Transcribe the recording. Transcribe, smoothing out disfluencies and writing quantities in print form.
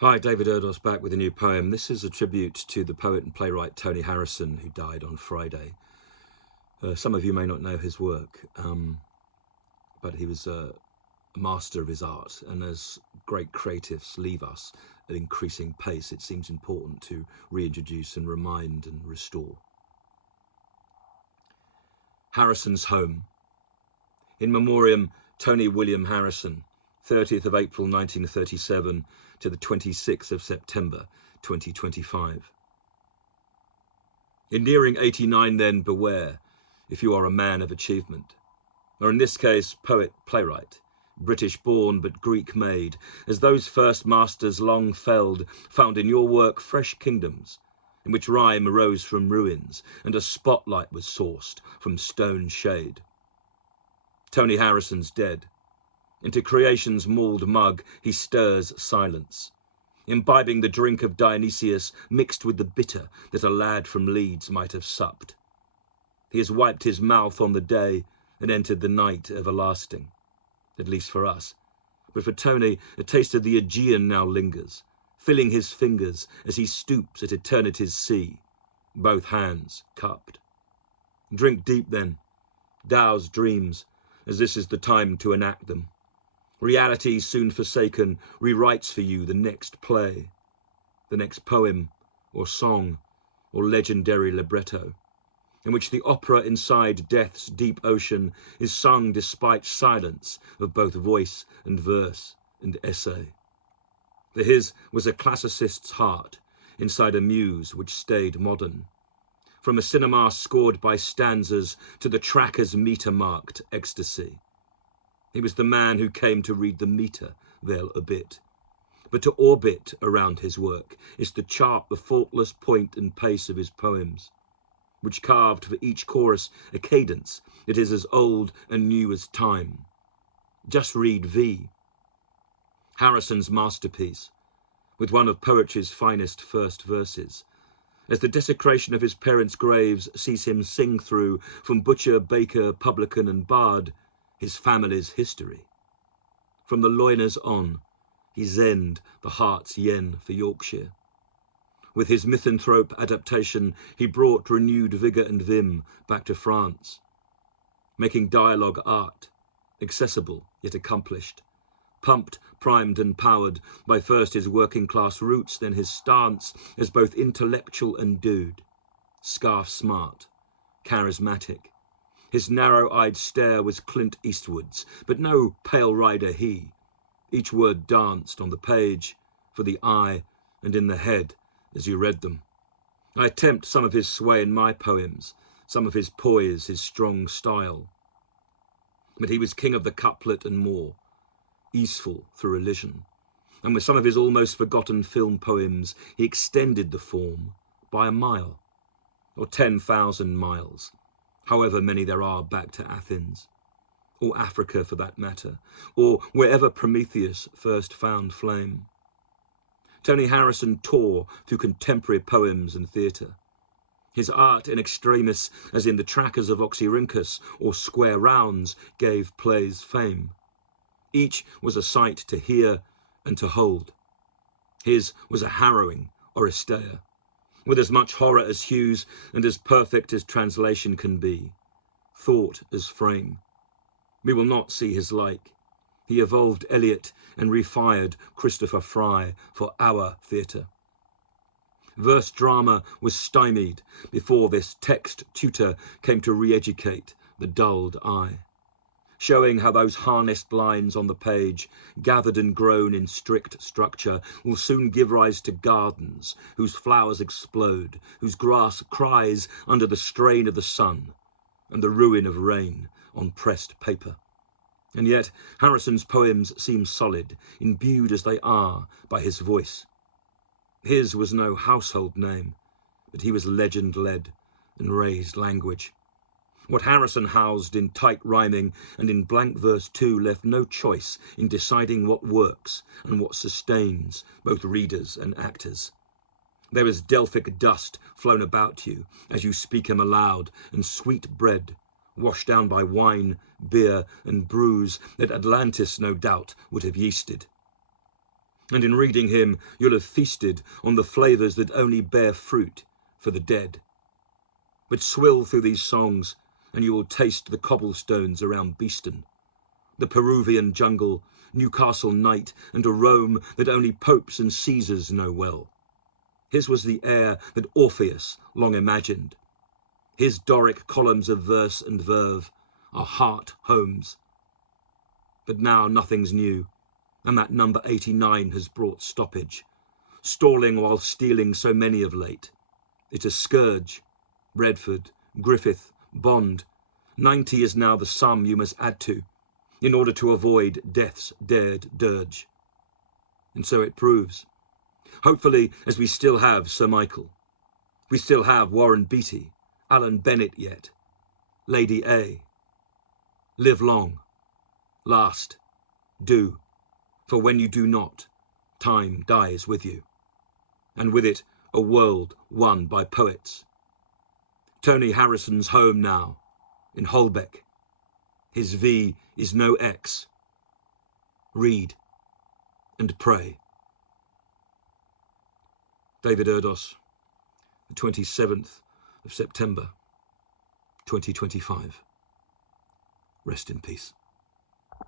Hi, David Erdos back with a new poem. This is a tribute to the poet and playwright Tony Harrison, who died on Friday. Some of you may not know his work, but he was a master of his art. And as great creatives leave us at increasing pace, it seems important to reintroduce and remind and restore. Harrison's Home. In memoriam, Tony William Harrison, 30th of April 1937 to the 26th of September 2025. In nearing 89 then, beware, if you are a man of achievement, or in this case, poet, playwright, British born but Greek made, as those first masters long felled, found in your work fresh kingdoms, in which rhyme arose from ruins, and a spotlight was sourced from stone shade. Tony Harrison's dead. Into creation's mauled mug he stirs silence, imbibing the drink of Dionysius mixed with the bitter that a lad from Leeds might have supped. He has wiped his mouth on the day and entered the night everlasting, at least for us. But for Tony, a taste of the Aegean now lingers, filling his fingers as he stoops at eternity's sea, both hands cupped. Drink deep then, douse dreams, as this is the time to enact them. Reality soon forsaken rewrites for you the next play, the next poem or song or legendary libretto, in which the opera inside death's deep ocean is sung despite silence of both voice and verse and essay. For his was a classicist's heart inside a muse which stayed modern, from a cinema scored by stanzas to the tracker's meter-marked ecstasy. He was the man who came to read the meter veil a bit. But to orbit around his work is to chart the faultless point and pace of his poems, which carved for each chorus a cadence that is as old and new as time. Just read V. Harrison's masterpiece, with one of poetry's finest first verses, as the desecration of his parents' graves sees him sing through, from butcher, baker, publican and bard, his family's history. From the loiners on, he zenned the heart's yen for Yorkshire. With his misanthrope adaptation, he brought renewed vigour and vim back to France, making dialogue art, accessible yet accomplished, pumped, primed and powered by first his working class roots, then his stance as both intellectual and dude, scarf smart, charismatic. His narrow-eyed stare was Clint Eastwood's, but no pale rider he. Each word danced on the page, for the eye, and in the head as you read them. I attempt some of his sway in my poems, some of his poise, his strong style. But he was king of the couplet and more, easeful through elision. And with some of his almost forgotten film poems, he extended the form by a mile, or 10,000 miles. However many there are back to Athens, or Africa for that matter, or wherever Prometheus first found flame. Tony Harrison tore through contemporary poems and theatre. His art in extremis, as in the trackers of Oxyrhynchus or square rounds, gave plays fame. Each was a sight to hear and to hold. His was a harrowing Oresteia, with as much horror as hues and as perfect as translation can be, thought as frame. We will not see his like. He evolved Eliot and refired Christopher Fry for our theatre. Verse drama was stymied before this text tutor came to re-educate the dulled eye, showing how those harnessed lines on the page, gathered and grown in strict structure, will soon give rise to gardens whose flowers explode, whose grass cries under the strain of the sun and the ruin of rain on pressed paper. And yet Harrison's poems seem solid, imbued as they are by his voice. His was no household name, but he was legend-led and raised language. What Harrison housed in tight rhyming and in blank verse too left no choice in deciding what works and what sustains both readers and actors. There is Delphic dust flown about you as you speak him aloud, and sweet bread washed down by wine, beer and brews that Atlantis no doubt would have yeasted. And in reading him, you'll have feasted on the flavours that only bear fruit for the dead. But swill through these songs, and you will taste the cobblestones around Beeston, the Peruvian jungle, Newcastle night, and a Rome that only popes and Caesars know well. His was the air that Orpheus long imagined. His Doric columns of verse and verve are heart homes. But now nothing's new, and that number 89 has brought stoppage, stalling while stealing so many of late. It's a scourge. Redford, Griffith, Bond. 90 is now the sum you must add to, in order to avoid death's dared dirge. And so it proves. Hopefully, as we still have Sir Michael, we still have Warren Beatty, Alan Bennett yet, Lady A. Live long, last, do, for when you do not, time dies with you, and with it a world won by poets. Tony Harrison's home now, in Holbeck. His V is no X. Read and pray. David Erdos, the 27th of September, 2025. Rest in peace.